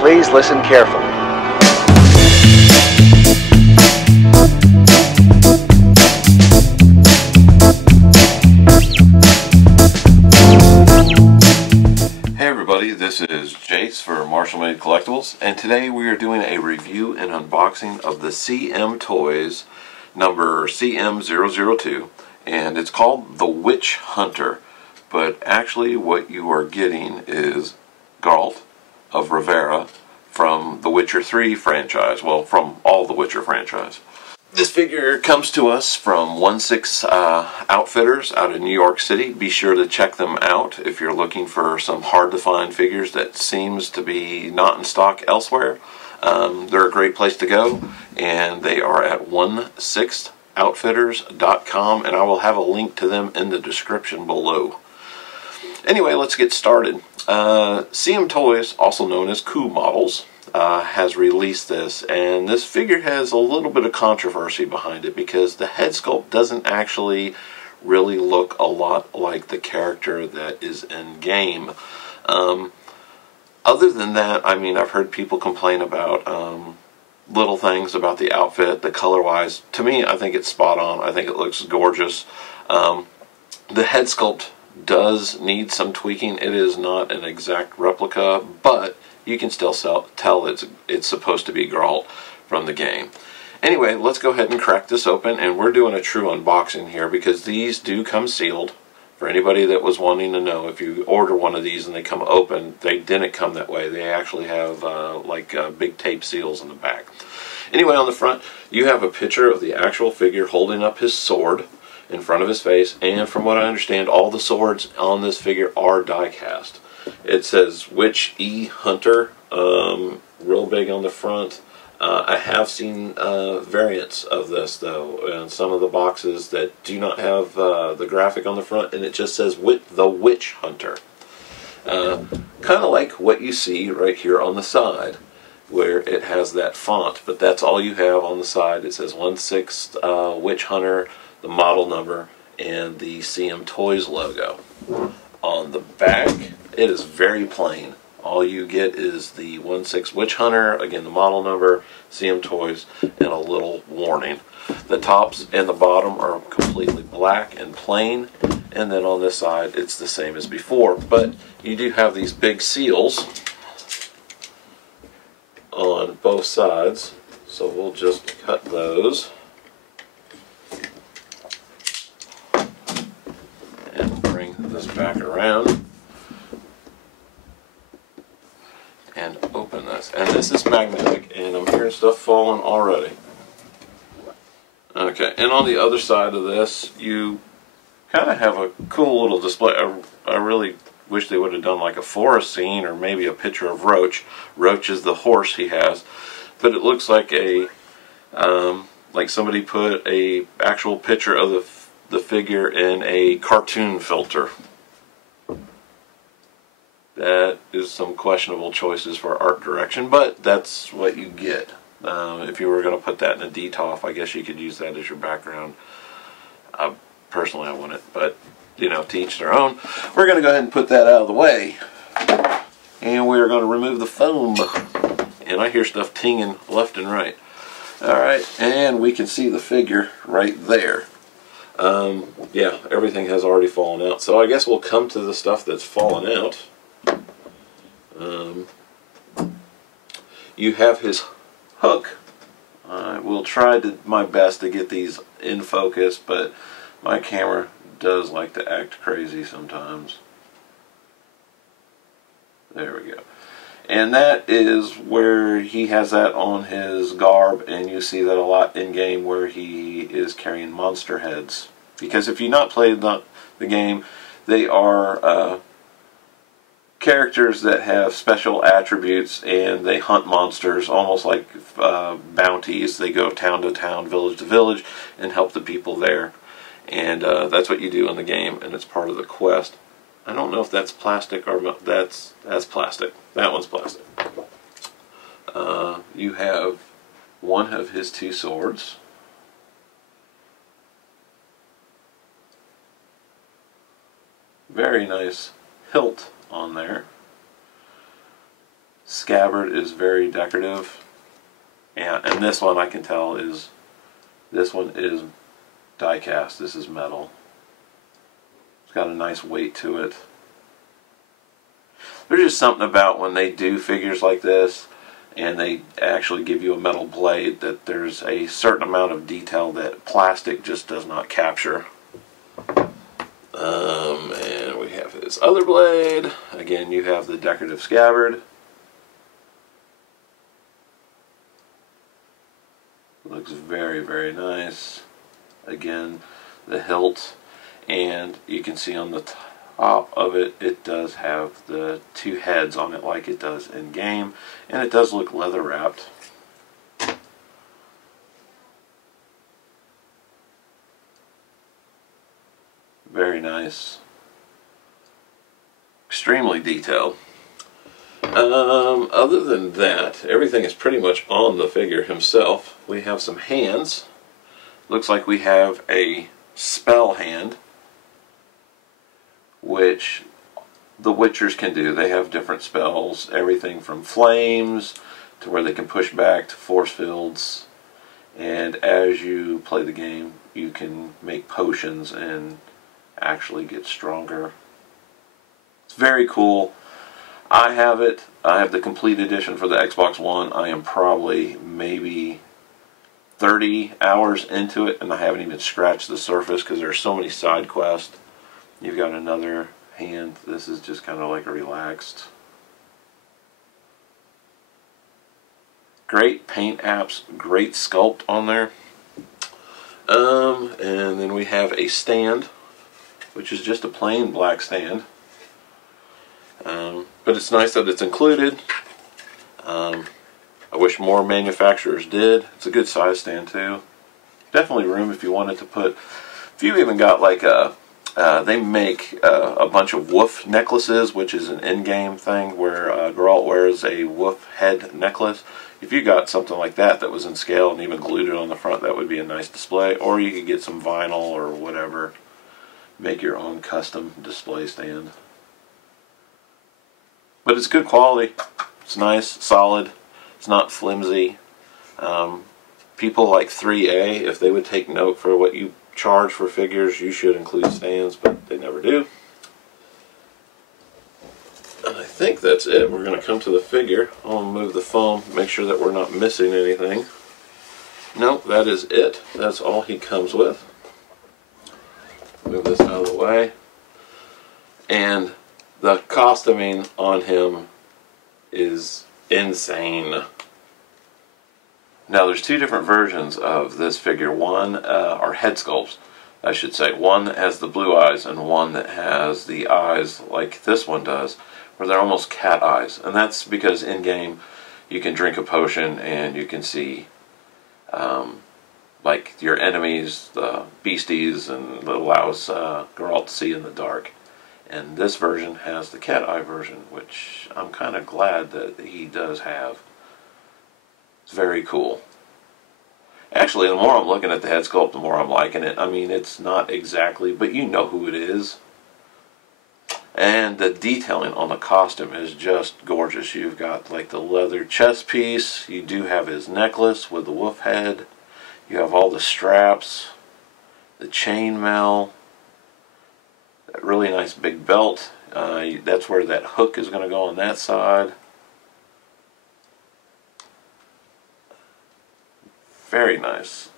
Please listen carefully. Hey everybody, this is Jase for Marshall Made Collectibles, and today we are doing a review and unboxing of the CMTOYS number CM002, and it's called the Witch Hunter, but actually what you are getting is GERALT of Rivia from the Witcher 3 franchise, well, from all the Witcher franchise. This figure comes to us from 16 Outfitters out of New York City. Be sure to check them out if you're looking for some hard-to-find figures that seems to be not in stock elsewhere. They're a great place to go, and they are at 16outfitters.com, and I will have a link to them in the description below. Anyway, let's get started. CMTOYS, also known as Coup Models, has released this, and this figure has a little bit of controversy behind it because the head sculpt doesn't actually really look a lot like the character that is in game. Other than that, I mean, I've heard people complain about little things about the outfit, the color-wise. To me, I think it's spot on. I think it looks gorgeous. The head sculpt does need some tweaking. It is not an exact replica, but you can still tell it's supposed to be GERALT from the game. Anyway, let's go ahead and crack this open, and we're doing a true unboxing here because these do come sealed. For anybody that was wanting to know, if you order one of these and they come open, they didn't come that way. They actually have big tape seals in the back. Anyway, on the front, you have a picture of the actual figure holding up his sword in front of his face, and from what I understand, all the swords on this figure are die-cast. It says Witch E Hunter, real big on the front. I have seen variants of this, though, in some of the boxes that do not have the graphic on the front, and it just says the Witch Hunter. Kind of like what you see right here on the side, where it has that font, but that's all you have on the side. It says 16 Witch Hunter, the model number, and the CMTOYS logo. On the back, it is very plain. All you get is the 16 Witch Hunter, again the model number, CMTOYS, and a little warning. The tops and the bottom are completely black and plain, and then on this side it's the same as before, but you do have these big seals on both sides, so we'll just cut those. This back around and open this, and this is magnetic, and I'm hearing stuff falling already. Okay, and on the other side of this you kind of have a cool little display. I really wish they would have done like a forest scene or maybe a picture of Roach. Roach is the horse he has, but it looks like a like somebody put a actual picture of the figure in a cartoon filter. That is some questionable choices for art direction, but that's what you get. If you were going to put that in a DTOF, I guess you could use that as your background. Personally, I wouldn't, but you know, to each their own. We're going to go ahead and put that out of the way, and we're going to remove the foam. And I hear stuff tinging left and right. Alright, and we can see the figure right there. Yeah, everything has already fallen out, so I guess we'll come to the stuff that's fallen out. You have his hook. I will try my best to get these in focus, but my camera does like to act crazy sometimes. There we go. And that is where he has that on his garb, and you see that a lot in game where he is carrying monster heads. Because if you've not played the game, they are characters that have special attributes, and they hunt monsters almost like bounties. They go town to town, village to village, and help the people there. And that's what you do in the game, and it's part of the quest. I don't know if that's plastic or that's plastic. That one's plastic. You have one of his two swords. Very nice hilt on there. Scabbard is very decorative. And this one I can tell is, this one is die cast. This is metal. It's got a nice weight to it. There's just something about when they do figures like this and they actually give you a metal blade that there's a certain amount of detail that plastic just does not capture. And we have his other blade. Again, you have the decorative scabbard. Looks very, very nice. Again, the hilt, and you can see on the top of it, it does have the two heads on it like it does in game, and it does look leather wrapped. Very nice. Extremely detailed. Other than that, everything is pretty much on the figure himself. We have some hands. Looks like we have a spell hand, which the Witchers can do. They have different spells, everything from flames to where they can push back to force fields. And as you play the game, you can make potions and actually get stronger. It's very cool. I have it. I have the complete edition for the Xbox One. I am probably maybe 30 hours into it, and I haven't even scratched the surface because there's so many side quests. You've got another hand. This is just kind of like a relaxed. Great paint apps, great sculpt on there. And then we have a stand, which is just a plain black stand. But it's nice that it's included. I wish more manufacturers did. It's a good size stand too. Definitely room if you wanted to put, if you even got like a, they make a bunch of wolf necklaces, which is an in-game thing where Geralt wears a wolf head necklace. If you got something like that that was in scale and even glued it on the front, that would be a nice display. Or you could get some vinyl or whatever. Make your own custom display stand. But it's good quality. It's nice, solid. It's not flimsy. People like 3A, if they would take note for what you charge for figures, you should include stands, but they never do. And I think that's it. We're going to come to the figure. I'll move the foam, make sure that we're not missing anything. No, that is it. That's all he comes with. Move this out of the way. And the costuming on him is insane. Now there's two different versions of this figure. One are head sculpts, I should say. One that has the blue eyes and one that has the eyes like this one does, where they're almost cat eyes. And that's because in game you can drink a potion and you can see like your enemies, the beasties, and it allows Geralt to see in the dark. And this version has the cat eye version, which I'm kind of glad that he does have. It's very cool. Actually, the more I'm looking at the head sculpt, the more I'm liking it. I mean, it's not exactly, but you know who it is. And the detailing on the costume is just gorgeous. You've got like the leather chest piece. You do have his necklace with the wolf head. You have all the straps, the chainmail, that really nice big belt. That's where that hook is going to go on that side. Very nice.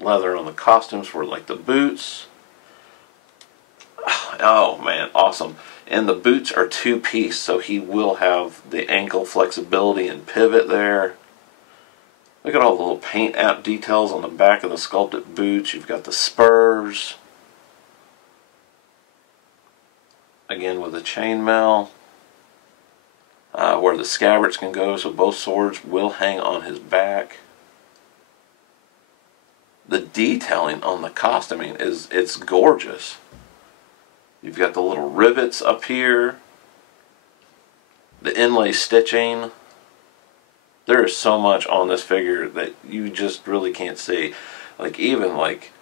Leather on the costumes for like the boots. Oh man, awesome. And the boots are two-piece, so he will have the ankle flexibility and pivot there. Look at all the little paint app details on the back of the sculpted boots. You've got the spurs. Again with the chainmail. Where the scabbards can go, so both swords will hang on his back. The detailing on the costuming it's gorgeous. You've got the little rivets up here. The inlay stitching. There is so much on this figure that you just really can't see. Like even like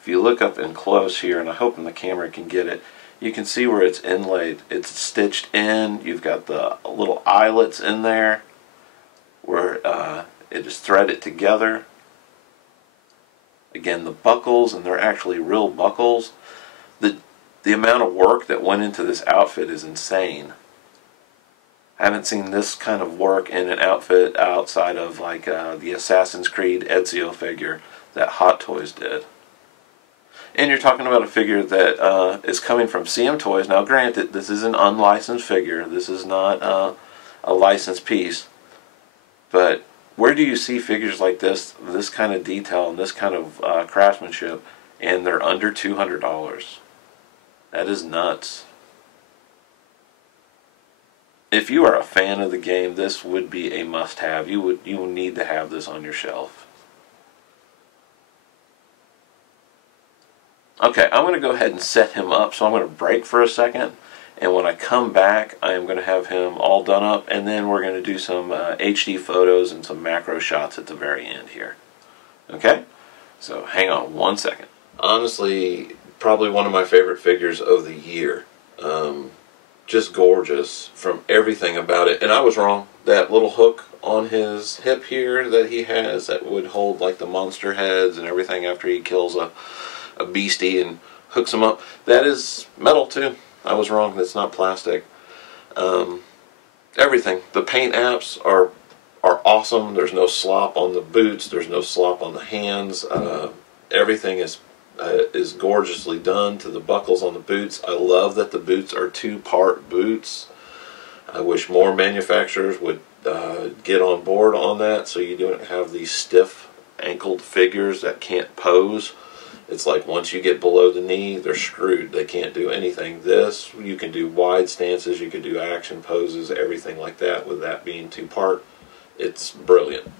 if you look up in close here, and I hope the camera can get it, you can see where it's inlaid. It's stitched in. You've got the little eyelets in there where it is threaded together. Again, the buckles, and they're actually real buckles. The amount of work that went into this outfit is insane. I haven't seen this kind of work in an outfit outside of like the Assassin's Creed Ezio figure that Hot Toys did. And you're talking about a figure that is coming from CMTOYS. Now granted, this is an unlicensed figure. This is not a licensed piece. But where do you see figures like this kind of detail and this kind of craftsmanship, and they're under $200? That is nuts. If you are a fan of the game, this would be a must-have. You would need to have this on your shelf. Okay, I'm going to go ahead and set him up, so I'm going to break for a second, and when I come back, I am going to have him all done up, and then we're going to do some HD photos and some macro shots at the very end here. Okay? So hang on one second. Honestly, probably one of my favorite figures of the year. Just gorgeous from everything about it. And I was wrong. That little hook on his hip here that he has that would hold like the monster heads and everything after he kills a beastie and hooks him up, that is metal too. I was wrong. That's not plastic. Everything. The paint apps are awesome. There's no slop on the boots. There's no slop on the hands. Everything is gorgeously done to the buckles on the boots. I love that the boots are two-part boots. I wish more manufacturers would get on board on that so you don't have these stiff ankled figures that can't pose. It's like once you get below the knee, they're screwed. They can't do anything. This, you can do wide stances, you can do action poses, everything like that with that being two-part. It's brilliant.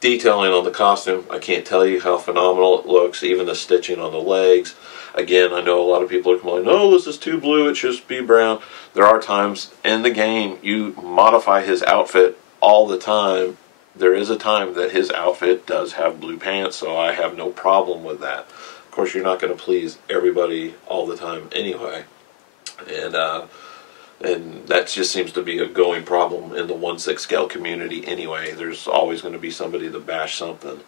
Detailing on the costume, I can't tell you how phenomenal it looks, even the stitching on the legs. Again, I know a lot of people are complaining, oh, this is too blue, it should be brown. There are times in the game you modify his outfit all the time. There is a time that his outfit does have blue pants, so I have no problem with that. Of course, you're not going to please everybody all the time anyway. And that just seems to be a going problem in the 1/6 scale community anyway. There's always going to be somebody to bash something.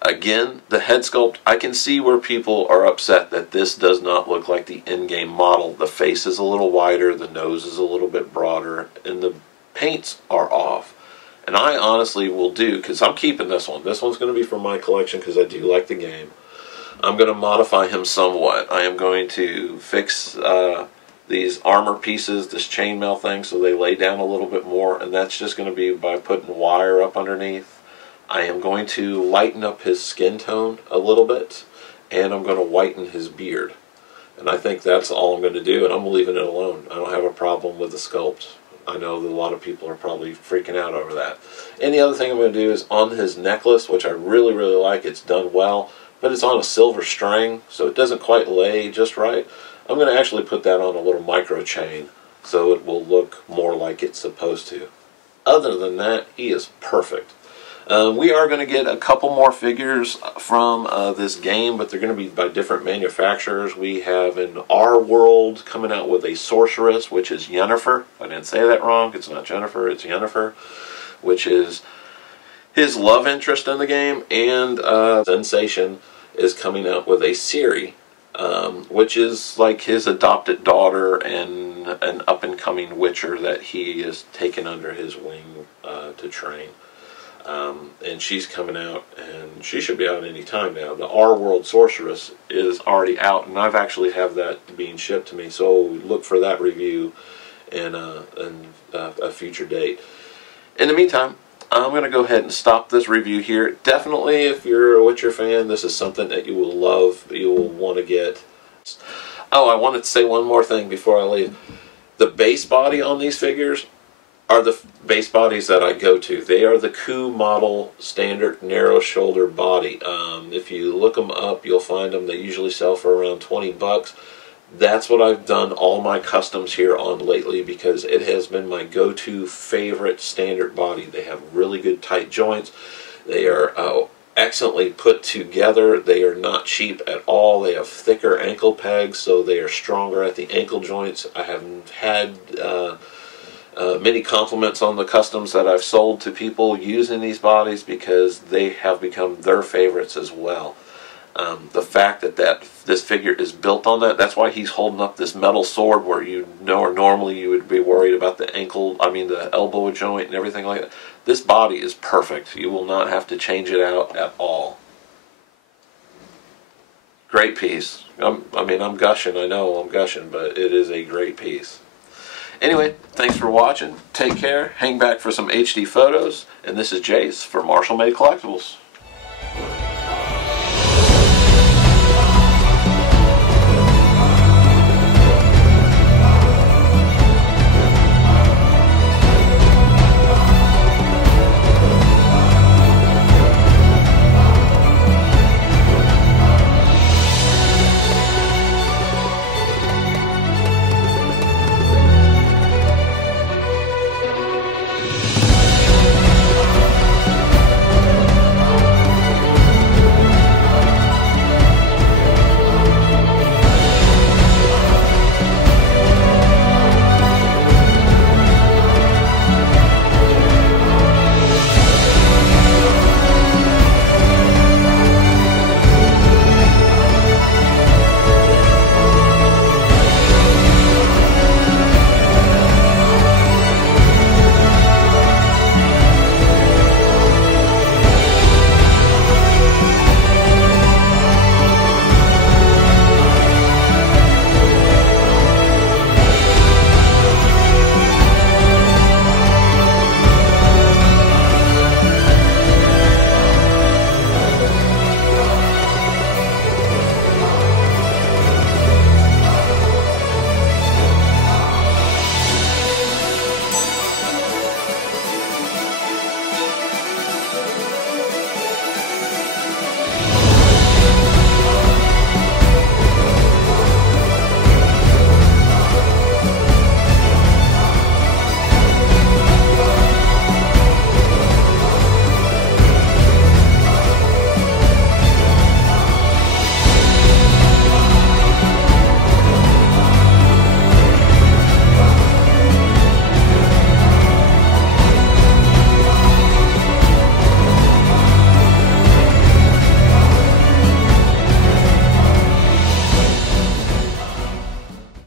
Again, the head sculpt, I can see where people are upset that this does not look like the in-game model. The face is a little wider, the nose is a little bit broader, and the paints are off. And I honestly will do, because I'm keeping this one. This one's going to be for my collection because I do like the game. I'm going to modify him somewhat. I am going to fix these armor pieces, this chainmail thing, so they lay down a little bit more, and that's just going to be by putting wire up underneath. I am going to lighten up his skin tone a little bit, and I'm going to whiten his beard. And I think that's all I'm going to do, and I'm leaving it alone. I don't have a problem with the sculpt. I know that a lot of people are probably freaking out over that. And the other thing I'm going to do is on his necklace, which I really, really like. It's done well, but it's on a silver string, so it doesn't quite lay just right. I'm going to actually put that on a little micro chain so it will look more like it's supposed to. Other than that, he is perfect. We are going to get a couple more figures from this game, but they're going to be by different manufacturers. We have in our world coming out with a sorceress, which is Yennefer. I didn't say that wrong. It's not Jennifer, it's Yennefer, which is his love interest in the game. And Sensation is coming out with a Ciri, which is like his adopted daughter and an up-and-coming witcher that he is taken under his wing to train. And she's coming out, and she should be out any time now. The Our World Sorceress is already out, and I've actually have that being shipped to me, so look for that review in a future date. In the meantime, I'm going to go ahead and stop this review here. Definitely, if you're a Witcher fan, this is something that you will love, you will want to get. Oh, I wanted to say one more thing before I leave. The base body on these figures are the base bodies that I go to. They are the Coup model standard narrow shoulder body. If you look them up, you'll find them. They usually sell for around 20 bucks. That's what I've done all my customs here on lately because it has been my go-to favorite standard body. They have really good tight joints. They are excellently put together. They are not cheap at all. They have thicker ankle pegs, so they are stronger at the ankle joints. I have had many compliments on the customs that I've sold to people using these bodies because they have become their favorites as well. The fact that this figure is built on that's why he's holding up this metal sword where normally you would be worried about the the elbow joint and everything like that. This body is perfect. You will not have to change it out at all. Great piece. I'm gushing. I know I'm gushing, but it is a great piece. Anyway, thanks for watching. Take care. Hang back for some HD photos. And this is Jase for Marshall Made Collectibles.